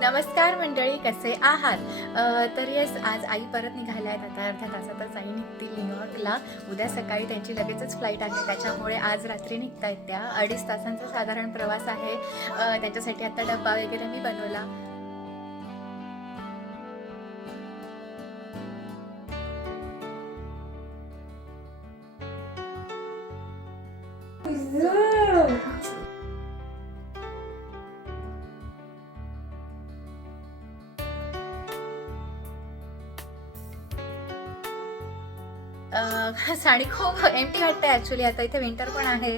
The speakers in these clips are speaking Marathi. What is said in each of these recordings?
नमस्कार मंडळी कसे आहात? तर येस आज आई परत निघाल्या आहेत. आता अर्ध्या तासातच आई निघतील न्यूयॉर्कला. उद्या सकाळी त्यांची लगेचच फ्लाईट आहे. त्याच्यामुळे आज रात्री निघत आहेत त्या. अडीच तासांचा साधारण प्रवास आहे. त्यांच्यासाठी आता डब्बा वगैरे मी बनवला. Yeah. साडी खूप एमटी वाटते ॲक्च्युली आता इथे विंटर पण आहे.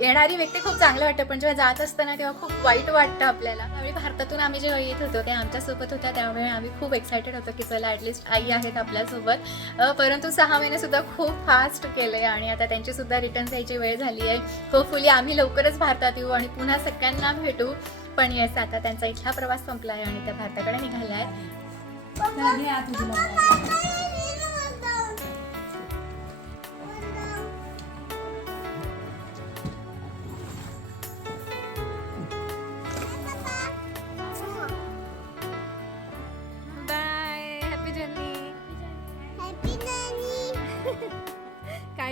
येणारी व्यक्ती खूप चांगलं वाटतं पण जेव्हा जात असताना तेव्हा खूप वाईट वाटतं आपल्याला. त्यावेळी भारतातून आम्ही जेव्हा येत होतो त्या आमच्यासोबत होत्या त्यामुळे आम्ही खूप एक्सायटेड होतो की चला ॲटलिस्ट आई आहेत आपल्यासोबत. परंतु सहा महिनेसुद्धा खूप फास्ट केले आणि आता त्यांचीसुद्धा रिटर्न जायची वेळ झाली आहे. होपफुली आम्ही लवकरच भारतात येऊ आणि पुन्हा सगळ्यांना भेटू. पण येस आता त्यांचा इथला प्रवास संपला आहे आणि त्या भारताकडे निघाल्या आहेत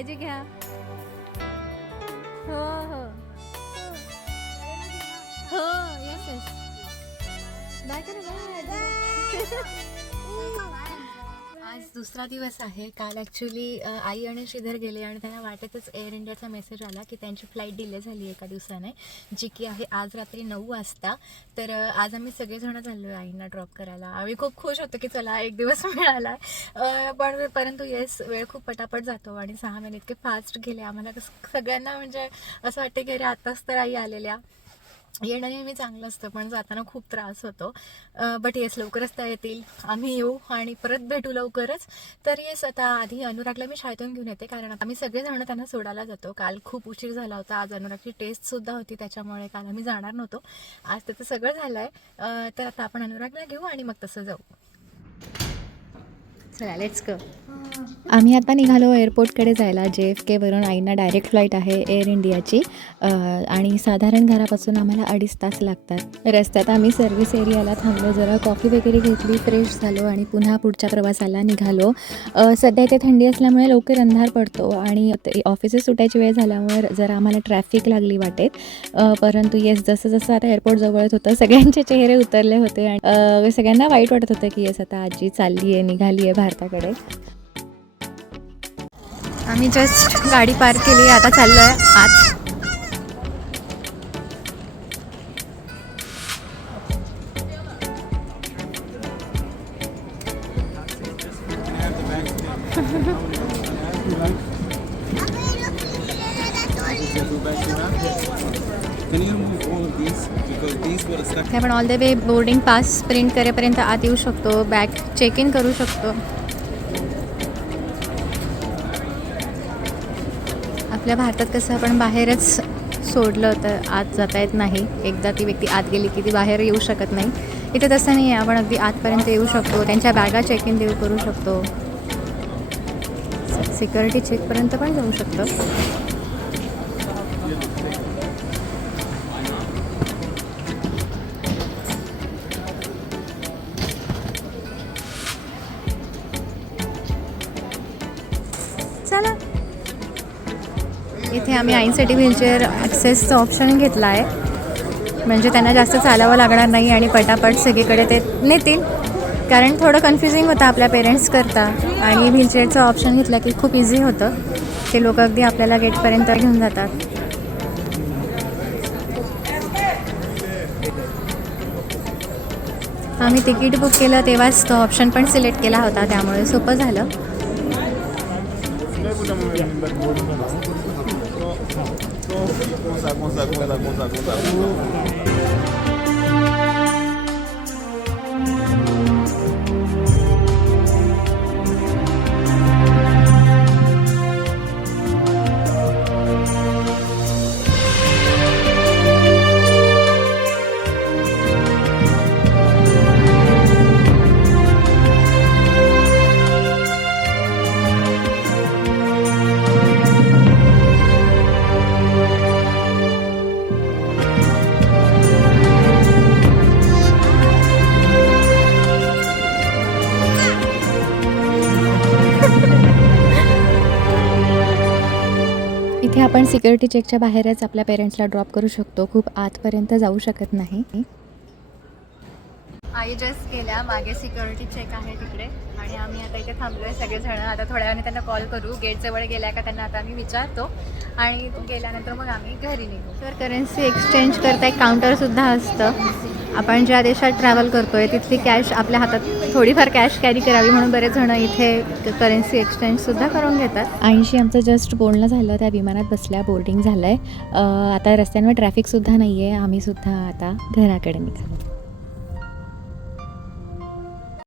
काळजी घ्या. हो हो. हो येस येस. बाय करा आज दुसरा दिवस आहे. काल ॲक्च्युली आई आणि श्रीधर गेले आणि त्यांना वाटतच एअर इंडियाचा मेसेज आला की त्यांची फ्लाईट डिले झाली एका दिवसाने जी की आहे आज रात्री नऊ वाजता. तर आज आम्ही सगळेजण चाललो आहे आईंना ड्रॉप करायला. आम्ही खूप खुश होतो की चला एक दिवस मिळाला. पण परंतु येस वेळ खूप पटापट जातो आणि सहा महिने इतके फास्ट गेले. आम्हाला कसं सगळ्यांना म्हणजे असं वाटते की अरे आताच तर आई आलेल्या. येणं नेहमी चांगलं असतं पण जाताना खूप त्रास होतो. बट येस लवकरच त्या येतील. आम्ही येऊ आणि परत भेटू लवकरच. तर येस आता आधी अनुरागला मी शाळेतून घेऊन येते कारण आता आम्ही सगळेजण त्यांना सोडायला जातो. काल खूप उशीर झाला होता आज अनुरागची टेस्टसुद्धा होती त्याच्यामुळे काल आम्ही जाणार नव्हतो. आज त्याचं सगळं झालं आहे तर आता आपण अनुरागला घेऊ आणि मग तसं जाऊ. चला लेट्स गो आम्ही आता निघालो एअरपोर्टकडे जायला. जे एफ केवरून आईंना डायरेक्ट फ्लाईट आहे एअर इंडियाची आणि साधारण घरापासून आम्हाला अडीच तास लागतात. रस्त्यात आम्ही सर्व्हिस एरियाला थांबलो जरा कॉफी वगैरे घेतली फ्रेश झालो आणि पुन्हा पुढच्या प्रवासाला निघालो. सध्या इथे थंडी असल्यामुळे लवकर अंधार पडतो आणि ते- ऑफिसेस सुटायची वेळ झाल्यामुळे जरा आम्हाला ट्रॅफिक लागली वाटेत. परंतु येस जसं जसं आता एअरपोर्ट जवळ येत होतं सगळ्यांचे चेहरे उतरले होते आणि सगळ्यांना वाईट वाटत होतं की येस आता आजी चालली आहे निघाली आहे भारताकडे. आम्ही जस्ट गाडी पार्क केली आता चाललो आहे आत. आपण all the way boarding pass print करेपर्यंत आत येऊ शकतो बॅग चेक इन करू शकतो आपल्या भारतात कसं आपण बाहेरच सोडलं तर आत जाता येत नाही. एकदा ती व्यक्ती आत गेली की ती बाहेर येऊ शकत नाही. इथे तसं नाही आहे. आपण अगदी आतपर्यंत येऊ शकतो. त्यांच्या बॅगा चेक इन देऊ करू शकतो. सिक्युरिटी चेकपर्यंत पण जाऊ शकतो. इथे आम्ही आईंसाठी व्हीलचेअर ॲक्सेसचं ऑप्शन घेतला आहे. म्हणजे त्यांना जास्त चालावं लागणार नाही आणि पटापट सगळीकडे ते नेतील. कारण थोडं कन्फ्युजिंग होतं आपल्या पेरेंट्स करता. आणि व्हीलचेअरचं ऑप्शन घेतलं की खूप इझी होतं. ते लोक अगदी आपल्याला गेटपर्यंत घेऊन जातात. आम्ही तिकीट बुक केलं तेव्हाच तो ऑप्शन पण सिलेक्ट केला होता. त्यामुळे सोपं झालं. macam bad boy So, so, kung sa, kung sa, kung sa, kung sa, kung sa. इथे आपण सिक्युरिटी चेकच्या बाहेरच आपल्या पेरेंट्सला ड्रॉप करू शकतो. खूप आतपर्यंत जाऊ शकत नाही. आई जस्ट गेल्या मागे सिक्युरिटी चेक आहे तिकडे. आणि आम्ही आता इथे थांबलोय सगळेजण. आता थोड्या वेळाने त्यांना कॉल करू. गेट जवळ गेल्या का त्यांना आता आम्ही विचारतो. आणि तो गेल्यानंतर मग आम्ही घरी निघू. तर करन्सी एक्सचेंज करता एक काउंटरसुद्धा असतं. आपण ज्या देशात ट्रॅव्हल करतोय तिथली कॅश आपल्या हातात थोडीफार कॅश कॅरी करावी म्हणून बरेच जण इथे करन्सी एक्सचेंजसुद्धा करून घेतात. ऐंशी आमचं जस्ट बोलणं झालं त्या विमानात बसल्या बोर्डिंग झालं आहे आता रस्त्यांवर ट्रॅफिकसुद्धा नाही आहे आम्हीसुद्धा आता घराकडे निघालो.